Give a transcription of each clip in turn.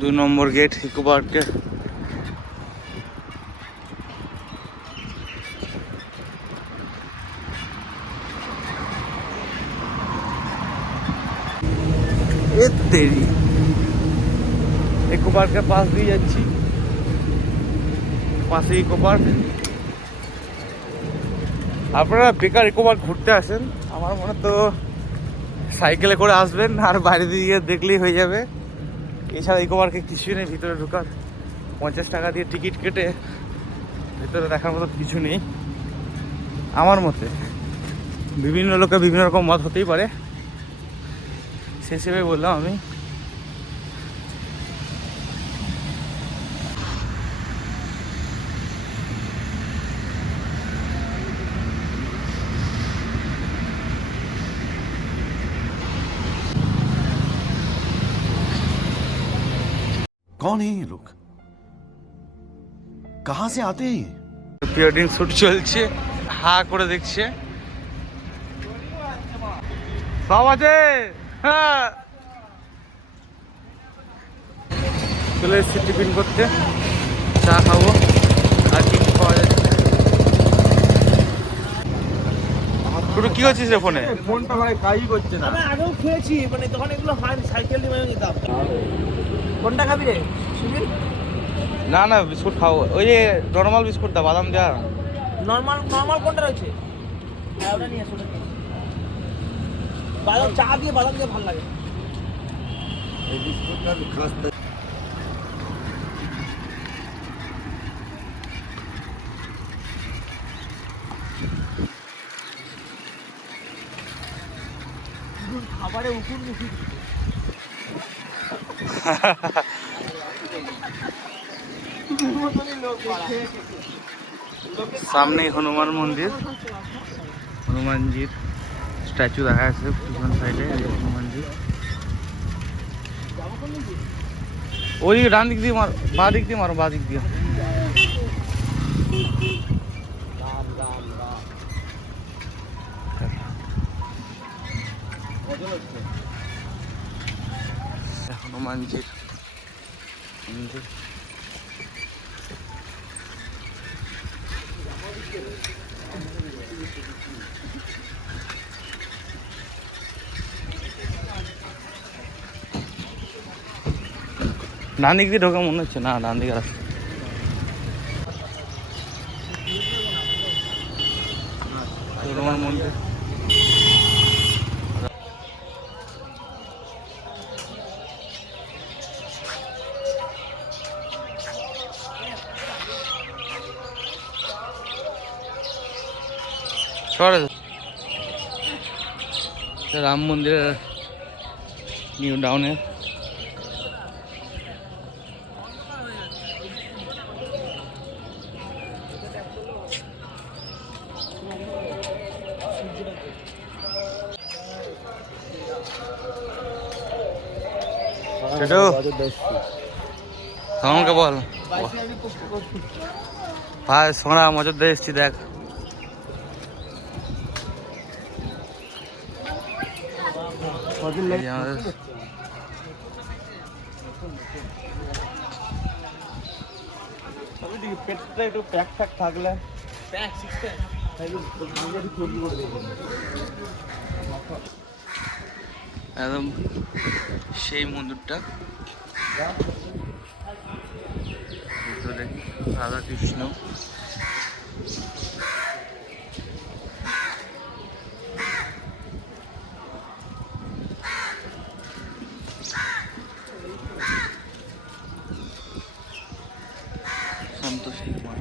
2 নম্বর gate eco পার্কে। Eco পার্কের পাশ দিয়ে যাচ্ছি, পাশে ইকো পার্ক। আপনারা বেকার ইকো পার্ক ঘুরতে আসেন, আমার মনে তো সাইকেলে করে আসবেন আর বাইরে দিয়ে দেখলেই হয়ে যাবে। এছাড়া ইকো পার্কে কিছুই নেই, ভিতরে ঢোকার 50 টাকা দিয়ে টিকিট কেটে ভিতরে দেখার মতো কিছু নেই আমার মতে। বিভিন্ন লোকে বিভিন্ন রকম মত হতেই পারে, সে হিসেবে বললাম আমি। कौन है ये लोग? कहां से आते हैं? প্রি ওয়েডিং শুট চলছে, হা করে দেখছে। সব আছে, হ্যাঁ। চলে এসেছি টিফিন করতে, চা খাবো আর কি কি পাওয়া যাচ্ছে। পুরো কি হচ্ছিস রে ফোনে? ফোনটা ভাই কাজই করছে না। আমি আগেও খেয়েছি, মানে তখন এগুলো হয় সাইকেল দিয়ে নিতাম। কোনটা খাবি রে সুনীল? না না, বিস্কুট খাও, ওই যে নর্মাল বিস্কুট দা, বাদাম দেওয়া। নর্মাল কোনটা রয়েছে? হ্যাঁ ওটা নিয়ে আসো, ওটা নিয়ে আসো। বাদাম চা দিয়ে, বাদাম দিয়ে ভালো লাগে। এই বিস্কুটটা খাস্তা। খাবারে উকুন মুখি। সামনেই হনুমান মন্দির, হনুমানজির স্ট্যাচু দেখা যাচ্ছে পিছন সাইডে। হনুমানজি ওই ডান দিক দিয়ে মারো, বাঁ দিক দিয়ে মারো, বাঁ দিক দিয়ে। হনুমানজির মন্দির। ডান দিক দিয়ে ঢোকা মনে হচ্ছে না, ডান দিকে রাস্তা। হনুমান মন্দির। রাম মন্দিরের নিউ ডাউনের আমাকে বল ভাই, সোনা মজুদ্দা এসছি দেখ। পেটটা একটু প্যাক ট্যাক থাকলে একদম সেই মন্দিরটা, ভিতরে রাধা কৃষ্ণ। সন্তোষী মা।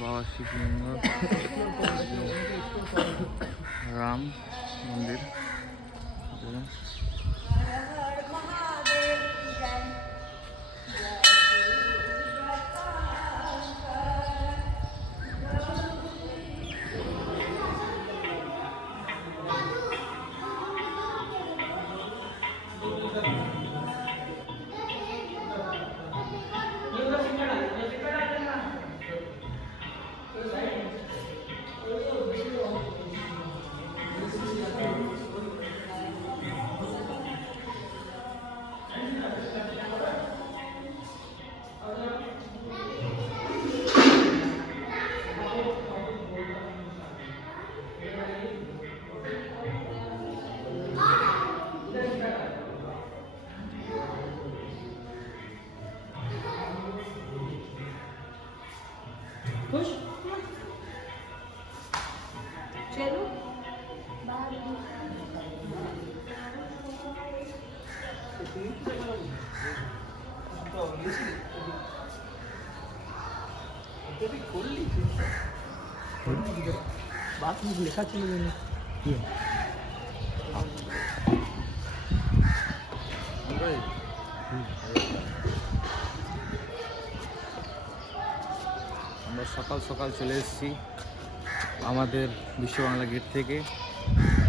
বাবা শিবলিঙ্গ, রাম মন্দির। खुश चलो बात में लिखा चलो আমরা সকাল সকাল চলে এসেছি আমাদের বিশ্ব বাংলা গেট থেকে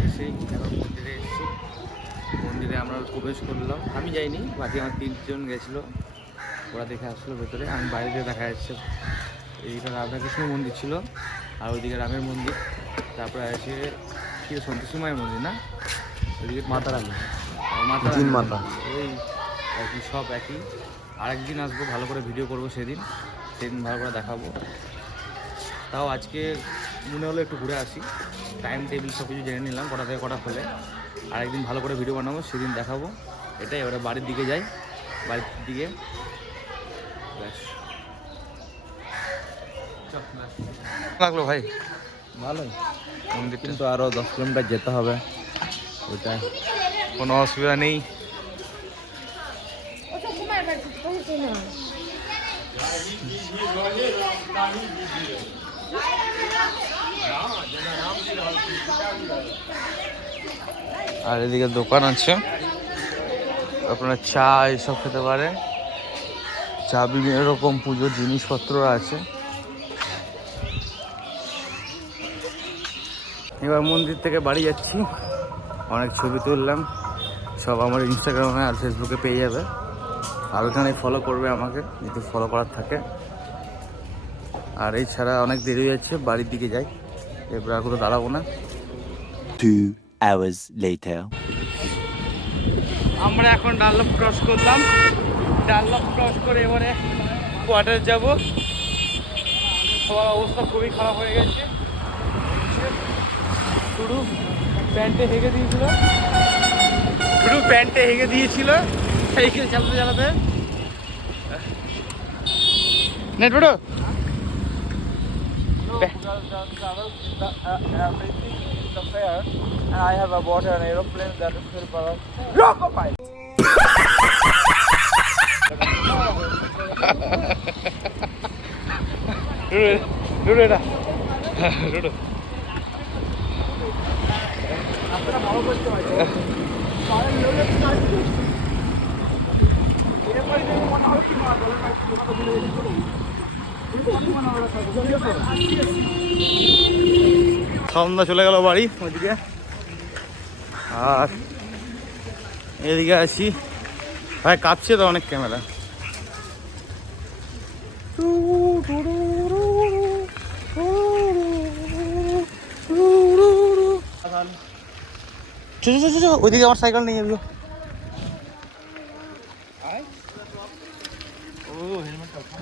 এসে এখন মন্দিরে এসেছি। মন্দিরে আমরা প্রবেশ করলাম, আমি যাইনি, বাকি আমার 3 জন গেছিলো, ওরা দেখে আসলো ভেতরে। আমি বাইরে দেখা যাচ্ছে এইদিকে রাধাকৃষ্ণ মন্দির ছিল আর ওইদিকে রামের মন্দির, তারপরে আছে কি সন্তোষী মায়ের মন্দির না, ওইদিকে মাতা রানী মাতা ওই আর কি সব একই। আরেকদিন আসবো, ভালো করে ভিডিও করবো, সেদিন ভালো করে দেখাবো। তাও আজকে মনে হলো একটু ঘুরে আসি, টাইম টেবিল সব কিছু জেনে নিলাম, কটা থেকে কটা খোলে। আরেকদিন ভালো করে ভিডিও বানাবো, সেদিন দেখাবো। এটাই, এবারে বাড়ির দিকে যাই, বাড়ির দিকে ব্যাস। লাগলো ভাই ভালোই, মন্দির, কিন্তু আরো 10 কিলোমিটার যেতে হবে, ওইটাই। কোনো অসুবিধা নেই। আর এদিকে দোকান আছে, আপনারা চা এইসব খেতে পারেন, চা বিভিন্ন রকম পুজোর জিনিসপত্র আছে। এবার মন্দির থেকে বাড়ি যাচ্ছি, অনেক ছবি তুললাম, সব আমার ইনস্টাগ্রামে আর ফেসবুকে পেয়ে যাবে। আর ওখানে ফলো করবে আমাকে, যদি ফলো করার থাকে। আর এই ছাড়া অনেক দেরি হয়ে যাচ্ছে, বাড়ির দিকে যাই, এবার আর কোথাও দাঁড়াবো না। 2 hours later. আমরা এখন ডানলপ ক্রস করলাম, ডানলপ ক্রস করে এবারে কোয়ার্টার যাব। সবার অবস্থা খুবই খারাপ হয়ে গেছে, শুধু প্যান্টে হেগে দিয়েছিল, সাইকেল চালাতে নেট বেটো I have bought an aeroplane that is filled with সন্ধ্যা চলে গেল বাড়ি ওইদিকে, আর এদিকে আছি ভাই, কাঁপছে তো অনেক ক্যামেরা। ওইদিকে আমার সাইকেল নিয়ে যাবি।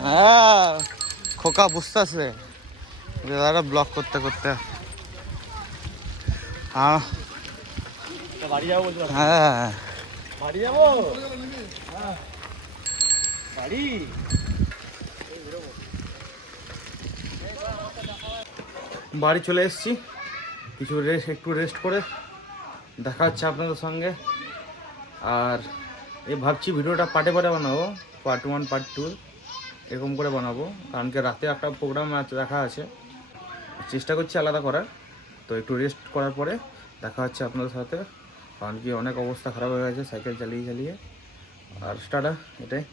হ্যাঁ খোকা বুঝতে আসবে দাদা, ব্লগ করতে করতে। হ্যাঁ বাড়ি যাবো বলছিলাম, হ্যাঁ বাড়ি যাবো, বাড়ি। বাড়ি চলে এসেছি, একটু রেস্ট করে দেখা হচ্ছে আপনাদের সঙ্গে। আর এই ভাবছি ভিডিওটা পার্টে বানাবো, পার্ট 1 পার্ট 2 এরকম করে বানাবো, কারণ কি রাতে একটা প্রোগ্রাম দেখা আছে, চেষ্টা করছি আলাদা করার। তো একটু রেস্ট করার পরে দেখা হচ্ছে আপনাদের সাথে, কারণ কি অনেক অবস্থা খারাপ হয়ে গেছে সাইকেল চালিয়ে। আর স্টার্টার এটাই।